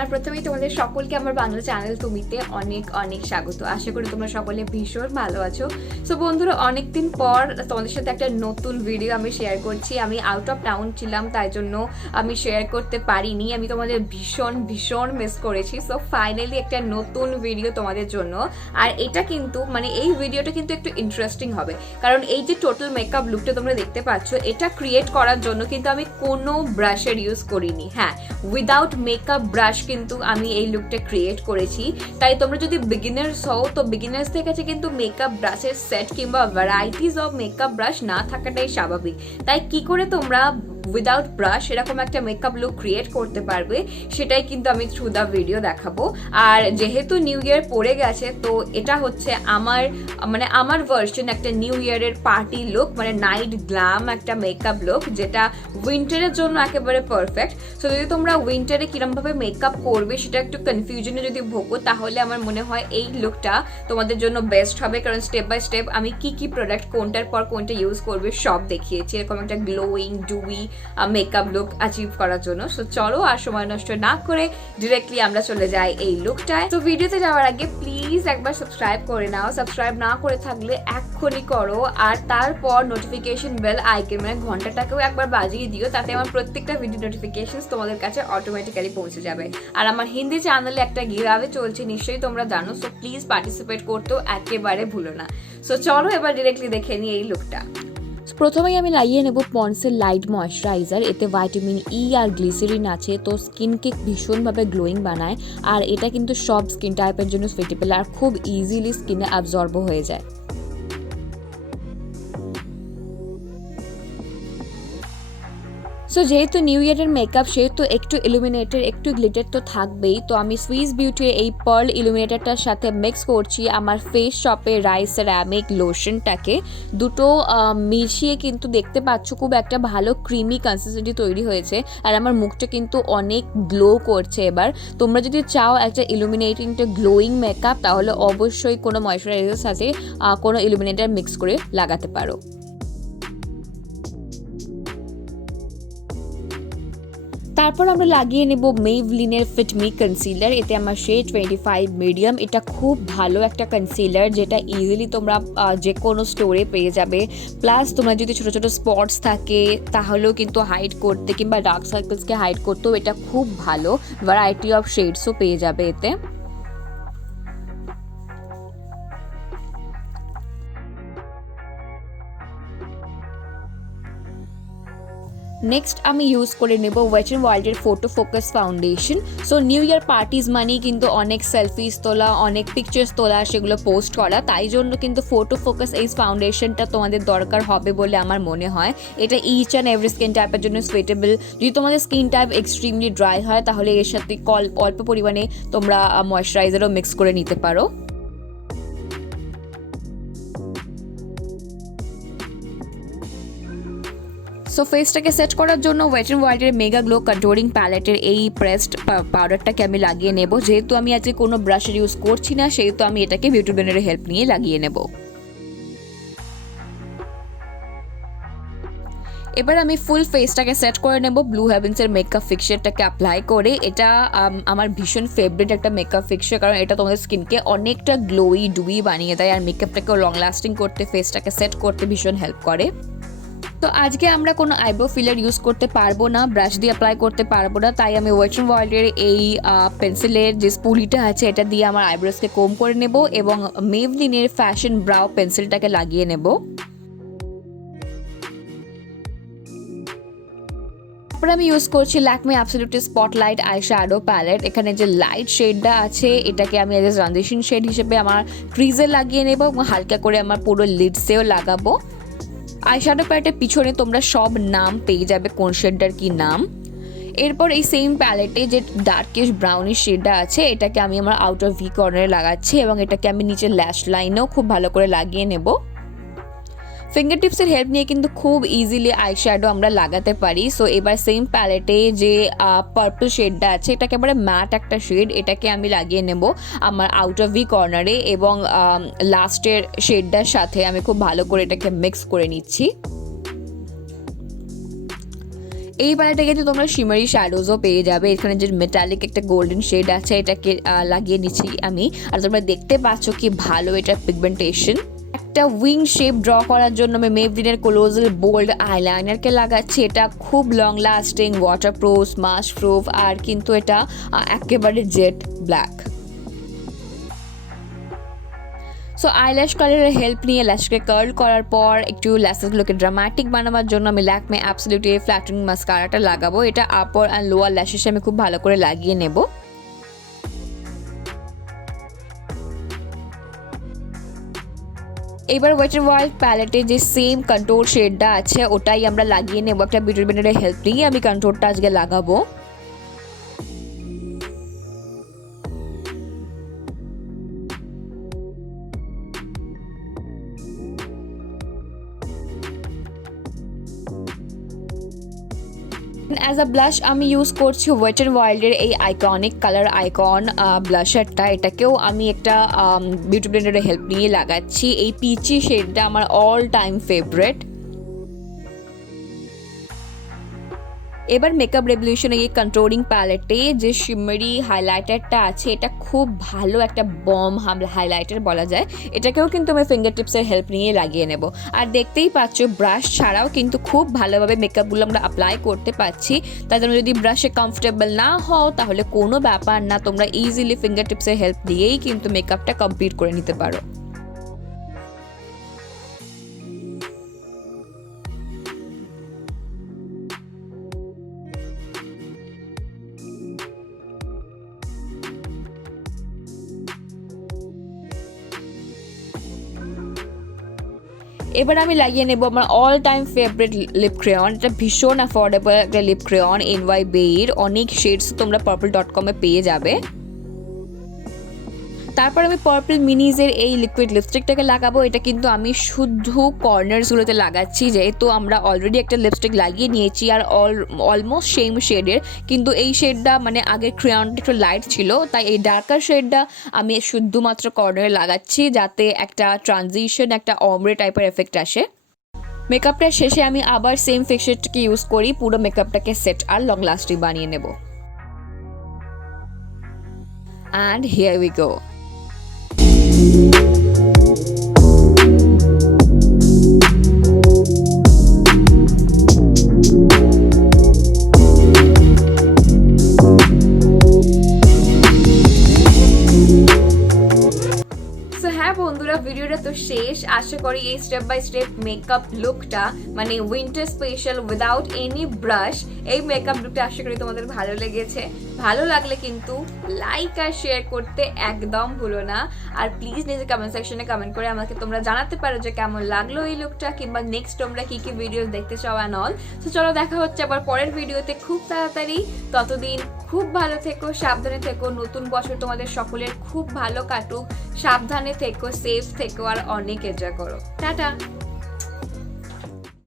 আর প্রথমেই তোমাদের সকলকে আমার বাংলা চ্যানেল তুমিতে অনেক অনেক স্বাগত। আশা করি তোমরা সকলে ভীষণ ভালো আছো। সো বন্ধুরা, অনেকদিন পর তোমাদের সাথে একটা নতুন ভিডিও আমি শেয়ার করছি। আমি আউট অফ টাউন ছিলাম, তাই জন্য আমি শেয়ার করতে পারিনি। আমি তোমাদের ভীষণ ভীষণ মিস করেছি। সো ফাইনালি একটা নতুন ভিডিও তোমাদের জন্য। আর এটা কিন্তু এই ভিডিওটা কিন্তু একটু ইন্টারেস্টিং হবে, কারণ এই যে টোটাল মেকআপ লুকটা তোমরা দেখতে পাচ্ছ, এটা ক্রিয়েট করার জন্য কিন্তু আমি কোনো ব্রাশের ইউজ করিনি। হ্যাঁ, উইদাউট মেকআপ ব্রাশ কিন্তু আমি এই লুকটা ক্রিয়েট করেছি। তাই তোমরা যদি বিগিনার্স হও, তো বিগিনার্সদের কাছে কিন্তু মেকআপ ব্রাশের সেট কিংবা ভ্যারাইটিস অফ মেকআপ ব্রাশ না থাকাটাই স্বাভাবিক। তাই কি করে তোমরা উইদাউট ব্রাশ এরকম একটা মেকআপ লুক ক্রিয়েট করতে পারবে, সেটাই কিন্তু আমি থ্রু দ্য ভিডিও দেখাবো। আর যেহেতু নিউ ইয়ার পড়ে গেছে, তো এটা হচ্ছে আমার ভার্সন একটা নিউ ইয়ারের পার্টি লুক, নাইট গ্ল্যাম একটা মেকআপ লুক, যেটা উইন্টারের জন্য একেবারে পারফেক্ট। সো যদি তোমরা উইন্টারে কিরমভাবে মেকআপ করবে সেটা একটু কনফিউশনে যদি ভোগো, তাহলে আমার মনে হয় এই লুকটা তোমাদের জন্য বেস্ট হবে। কারণ স্টেপ বাই স্টেপ আমি কি প্রোডাক্ট কোনটার পর কোনটা ইউজ করবে সব দেখিয়েছি, এরকম একটা গ্লোয়িং ডুই মেকআপ লুক অ্যাচিভ করার জন্য। সো চলো আর সময় নষ্ট না করে ডিরেক্টলি আমরা চলে যাই এই লুকটায়। তো ভিডিওতে যাওয়ার আগে প্লিজ একবার সাবস্ক্রাইব করে নাও। সাবস্ক্রাইব না করে থাকলে এক্ষুনি করো, আর তারপর নোটিফিকেশন বেল আইকন ঘন্টাটাকেও একবার বাজিয়ে দিও, তাতে আমার প্রত্যেকটা ভিডিও নোটিফিকেশন তোমাদের কাছে অটোমেটিক্যালি পৌঁছে যাবে। আর আমার হিন্দি চ্যানেলে একটা গিভঅ্যাওয়ে চলছে, নিশ্চয়ই তোমরা জানো। সো প্লিজ পার্টিসিপেট করতেও একেবারে ভুলো না। সো চলো এবার ডিরেক্টলি দেখে নিই এই লুকটা। প্রথমেই আমি লাগিয়ে নেব পন্ডসের লাইট ময়েশ্চারাইজার। এতে ভিটামিন ই আর গ্লিসারিন আছে, তো স্কিনকে ভীষণভাবে গ্লোয়িং বানায়। আর এটা কিন্তু সব স্কিন টাইপের জন্য সুইটেবল আর খুব ইজিলি স্কিনে অ্যাবজর্বও হয়ে যায়। সো যেহেতু নিউ ইয়ারের মেকআপ, সেহেতু একটু ইলুমিনেটর একটু গ্লিটার তো থাকবেই। তো আমি সুইস বিউটির এই পার্ল ইলুমিনেটরটার সাথে মিক্স করছি আমার ফেস শপে রাইস সেরামিক লোশনটাকে। দুটো মিশিয়ে কিন্তু দেখতে পাচ্ছ খুব একটা ভালো ক্রিমি কনসিস্টেন্সি তৈরি হয়েছে, আর আমার মুখটা কিন্তু অনেক গ্লো করছে। এবার তোমরা যদি চাও একটা ইলুমিনেটিং গ্লোয়িং মেকআপ, তাহলে অবশ্যই কোনো ময়েশ্চারাইজারের সাথে কোনো ইলুমিনেটর মিক্স করে লাগাতে পারো। তারপর আমরা লাগিয়ে নেব মেবলিনের ফিট মি কনসিলার। এতে আমার শেড 25 মিডিয়াম। এটা খুব ভালো একটা কনসিলার, যেটা ইজিলি তোমরা যে কোনো স্টোরে পেয়ে যাবে। প্লাস তোমরা যদি ছোটো ছোটো স্পটস থাকে তাহলেও কিন্তু হাইড করতে কিংবা ডার্ক সার্কেলসকে হাইড করতেও এটা খুব ভালো। ভ্যারাইটি অফ শেডসও পেয়ে যাবে এতে। নেক্সট আমি ইউজ করে নেব ওয়েট এন্ড ওয়াইল্ডের photo focus foundation. So new year parties মানেই কিন্তু অনেক সেলফিস তোলা, অনেক পিকচার্স তোলা, সেগুলো পোস্ট করা। তাই জন্য কিন্তু ফটো ফোকাস এই ফাউন্ডেশনটা তোমাদের দরকার হবে বলে আমার মনে হয়। এটা ইচ অ্যান্ড এভরি স্কিন টাইপের জন্য সুইটেবল। যদি তোমাদের স্কিন টাইপ এক্সট্রিমলি ড্রাই হয়, তাহলে এর সাথে অল্প পরিমাণে তোমরা ময়েশ্চারাইজারও মিক্স করে নিতে পারো। সো ফেসটাকে সেট করার জন্য ওয়েট এন্ড ওয়াইল্ডের মেগা গ্লো কন্ট্রোলিং প্যালেটের এই প্রেসড পাউডারটাকে আমি লাগিয়ে নেব। যেহেতু আমি আজকে কোনো ব্রাশের ইউজ করছি না, সেহেতু আমি এটাকে বিউটি ব্লেন্ডারের হেল্প নিয়ে লাগিয়ে নেব। এবার আমি ফুল ফেসটাকে সেট করে নেব ব্লু হেভেন্সের মেকআপ ফিক্সারটাকে অ্যাপ্লাই করে। এটা আমার ভীষণ ফেভারিট একটা মেকআপ ফিক্সার, কারণ এটা তোমাদের স্কিনকে অনেকটা গ্লোই ডুই বানিয়ে দেয়, আর মেকআপটাকেও লং লাস্টিং করতে, ফেসটাকে সেট করতে ভীষণ হেল্প করে। তো আজকে আমরা কোনো আইব্রো ফিলার ইউজ করতে পারবো না, ব্রাশ দিয়ে অ্যাপ্লাই করতে পারবো না। তাই আমি ওয়েট এন্ড ওয়াইল্ডের এই পেন্সিলের যে স্পুলিটা আছে, এটা দিয়ে আমার আইব্রোসকে কোম করে নেব এবং মেবলিনের ফ্যাশন ব্রাউ পেন্সিলটাকে লাগিয়ে নেব। তারপরে আমি ইউজ করছি Lakme absolute spotlight eyeshadow palette. এখানে যে লাইট শেডটা আছে, এটাকে আমি এজ এ ট্রানজিশন শেড হিসেবে আমার ক্রিজে লাগিয়ে নেব এবং হালকা করে আমার পুরো লিডসেও লাগাবো। আইশ্যাডো প্যালেটের পিছনে তোমরা সব নাম পেয়ে যাবে, কোন শেডটার কি নাম। এরপর এই সেম প্যালেটে যে ডার্কিশ ব্রাউনিশ শেডটা আছে, এটাকে আমি আমার আউটার ভি কর্নারে লাগাচ্ছি এবং এটাকে আমি নিচে ল্যাশ লাইনেও খুব ভালো করে লাগিয়ে নেব। ফিঙ্গার টিপসের হেল্প নিয়ে কিন্তু খুব ইজিলি আইশ্যাডো আমরা লাগাতে পারি। সো এবার সেম প্যালেটে যে পার্পল শেডটা আছে, এটা একেবারে ম্যাট একটা শেড, এটাকে আমি লাগিয়ে নেব আমার আউটার ভি কর্নারে এবং লাস্টের শেডটার সাথে আমি খুব ভালো করে এটাকে মিক্স করে নিচ্ছি। এই প্যালেটে কিন্তু তোমরা শিমারি শ্যাডোজও পেয়ে যাবে। এখানে যে মেটালিক একটা গোল্ডেন শেড আছে এটাকে লাগিয়ে নিচ্ছি আমি। আর তোমরা দেখতে পাচ্ছ কি ভালো এটা পিগমেন্টেশন। একটা উইং শেপ ড্র করার জন্য আমি মেবলিনের কোলোসাল বোল্ড আইলাইনারকে লাগাচ্ছি। এটা খুব long lasting, waterproof, smudge proof, আর কিন্তু এটা একেবারে জেট ব্ল্যাক। সো আইল্যাশ কালারের হেল্প নিয়ে ল্যাশকে কার্ল করার পর একটু ল্যাশেসগুলোকে ড্রামাটিক বানাবার জন্য আমি ল্যাকমে অ্যাবসলিউটলি ফ্ল্যাটারিং মাস্কারাটা লাগাবো। এটা আপার অ্যান্ড লোয়ার ল্যাশেসে আমি খুব ভালো করে লাগিয়ে নেব। এবার ওয়েট এন্ড ওয়াইল্ড প্যালেটে যে সেম কন্ট্রোল শেডটা আছে ওটাই আমরা লাগিয়ে নেব। একটা বিউটি ব্লেন্ডারের হেল্প নিয়ে আমি কন্ট্রোলটা আজকে লাগাবো। অ্যাজ আ ব্লাশ আমি ইউজ করছি ওয়েট এন্ড ওয়াইল্ডের এই আইকনিক কালার আইকন ব্লাশারটা। এটাকেও আমি একটা বিউটি ব্লেন্ডারের হেল্প নিয়ে লাগাচ্ছি। এই পিচি শেডটা আমার অল টাইম ফেভারিট। এবার মেকআপ রেভলিউশনের এই কন্ট্রোলিং প্যালেটে যে শিমারি হাইলাইটারটা আছে এটা খুব ভালো একটা বম হাইলাইটার বলা যায়। এটাকেও কিন্তু আমি ফিঙ্গার টিপসের হেল্প নিয়ে লাগিয়ে নেব। আর দেখতেই পাচ্ছ ব্রাশ ছাড়াও কিন্তু খুব ভালোভাবে মেকআপগুলো আমরা অ্যাপ্লাই করতে পারছি। তাই জন্য যদি ব্রাশে কমফোর্টেবল না হও তাহলে কোনো ব্যাপার না, তোমরা ইজিলি ফিঙ্গার টিপসের হেল্প দিয়েই কিন্তু মেকআপটা কমপ্লিট করে নিতে পারো। এবার আমি লাগিয়ে নেব আমার all time favourite lip crayon. এটা ভীষণ অ্যাফোর্ডেবল একটা লিপ ক্রেয়ন, NY বের। অনেক শেডস তোমরা purple.com-এ পেয়ে যাবে। তারপর আমি পার্পল মিনিজের এই লিকুইড লিপস্টিকটাকে লাগাবো। এটা কিন্তু আমি শুধু কর্নার্সগুলোতে লাগাচ্ছি, যেহেতু আমরা অলরেডি একটা লিপস্টিক লাগিয়ে নিয়েছি আর অলমোস্ট সেম শেডের। কিন্তু এই শেডটা মানে আগের ক্রেয়নটা একটু লাইট ছিল, তাই এই ডার্কার শেডটা আমি শুধুমাত্র কর্নারে লাগাচ্ছি যাতে একটা ট্রানজিশন, একটা অমরে টাইপের এফেক্ট আসে। মেকআপটার শেষে আমি আবার সেম ফিক্সারটাকে ইউজ করি পুরো মেকআপটাকে সেট আর লং লাস্টিং বানিয়ে নেব। And here we go. বন্ধুরা ভিডিওটা তো শেষ। আশা করি এই স্টেপ বাই স্টেপ মেকআপ লুকটা মানে winter special without any brush এই মেকআপ লুকটা আশা করি তোমাদের ভালো লেগেছে। ভালো লাগলে কিন্তু লাইক আর শেয়ার করতে একদম ভুলো না। আর প্লিজ নিজের কমেন্ট সেকশনে কমেন্ট করে আমাকে তোমরা জানাতে পারো যে কেমন লাগলো এই লুকটা, কিংবা নেক্সট তোমরা কি কি ভিডিও দেখতে চাও অ্যান্ড অল। তো চলো দেখা হচ্ছে আবার পরের ভিডিওতে খুব তাড়াতাড়ি। ততদিন খুব ভালো থেকো, সাবধানে থেকো। নতুন বছর তোমাদের সকলের খুব ভালো কাটুক। সাবধানে থেকো, সেফ থেকো আর অনেক এনজয় করো। টাটা।